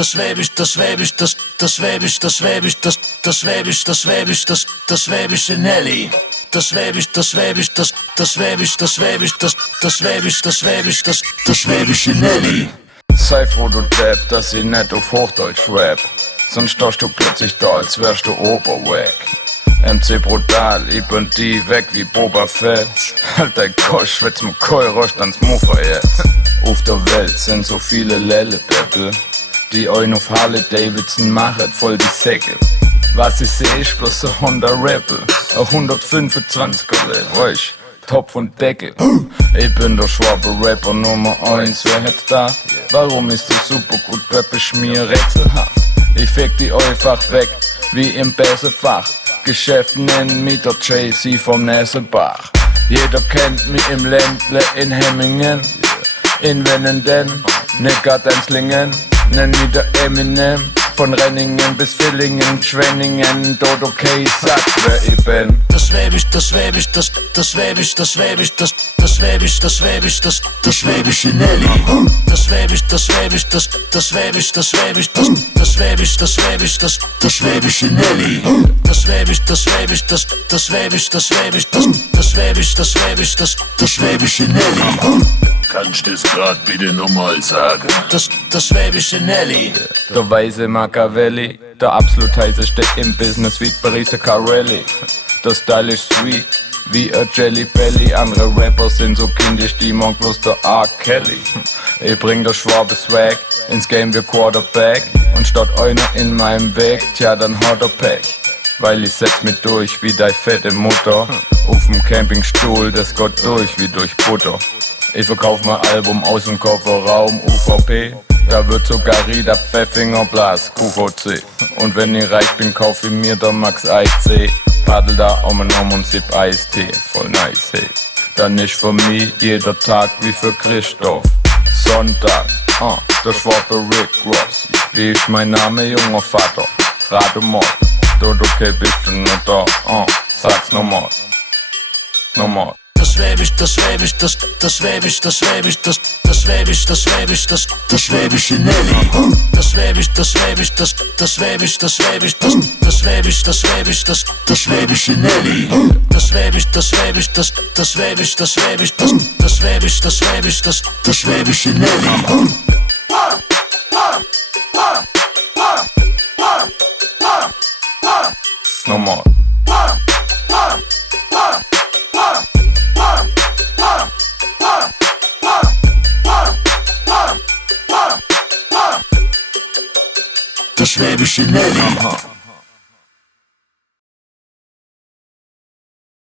das Schwäbisch, das Schwäbisch, das Schwäbisch, das Schwäbisch, das Schwäbisch, das Schwäbisch, das Schwäbische Nelly. Das Schwäbisch, das Schwäbisch, das Schwäbisch, das Schwäbisch, das Schwäbisch, das Schwäbisch, das Schwäbische Nelly. Sei froh, du Depp, dass ich nicht auf Hochdeutsch rap. Sonst stehst du plötzlich da, als wärst du Oberwack. MC brutal, ich bin die weg wie Boba Fett. Halt dein Kosch, schwätz mit Keurost ans Muffer jetzt. Auf der Welt sind so viele Lellebeppel, die euch auf Harley Davidson machen, voll die Säcke. Was ich seh, ist bloß ein Honda Rebel, ein 125er, weißt, Topf und Deckel. Ich bin der Schwabe Rapper Nummer 1, wer hätt's da? Warum ist der super gut, Rap ist mir rätselhaft. Ich fick die einfach weg, wie im Bäsefach. Geschäft nennen mich der Jay-Z vom Nesselbach. Jeder kennt mich im Ländle in Hemmingen, in Wennenden, Neckartenzlingen, nenn mich der Eminem. Von Renningen bis Villingen, Schwenningen, dort okay, sag wer ich bin. Das Schwäbisch, das Schwäbisch, das Schwäbisch, das Schwäbisch, das Schwäbisch, das Schwäbisch, das Schwäbische Nelly. Das Schwäbisch, das Schwäbisch, das Schwäbisch, das Schwäbisch, das Schwäbisch, das Schwäbisch, das Schwäbische Nelly. Das Schwäbisch, das Schwäbisch, das Schwäbisch, das Schwäbisch, das Schwäbisch, das Schwäbisch, das Schwäbische Nelly. Kannst du das grad bitte nochmal sagen? Das Schwäbische Nelly. Der weise Machiavelli, der absolut heißeste im Business wie Barista Carelli. Der Style ist sweet, wie a Jelly Belly. Andere Rapper sind so kindisch, die mag bloß der R. Kelly. Ich bring der Schwabe Swag ins Game wie Quarterback. Und statt einer in meinem Weg, tja dann hat er Pech. Weil ich setz mich durch wie deine fette Mutter. Auf'm Campingstuhl, das geht durch wie durch Butter. Ich verkauf mein Album aus dem Kofferraum UVP. Da wird sogar Rieder Pfeffinger Blas QVC. Und wenn ich reich bin, kauf ich mir der Max IC. Paddel da um und sipp Eistee, voll nice, hey. Dann ist für mich jeder Tag wie für Christoph. Sonntag, der Schwabe Rick Ross. Wie ist mein Name, junger Vater? Rate mal, dort okay bist du noch da, sag's nochmal, nochmal. Das Schwäbisch, das Schwäbisch, das Schwäbisch, das Schwäbisch, das Schwäbisch, das Schwäbisch, das Schwäbische Nelly. Das Schwäbisch, das Schwäbisch, das Schwäbisch, das Schwäbisch, das Schwäbisch, das Schwäbisch, das Schwäbische Nelly. Das Schwäbisch, das Schwäbisch, das Schwäbisch, das Schwäbisch, das Schwäbisch, das Schwäbisch, das Schwäbische Nelly. Nochmal. Das Schwäbische Nelly.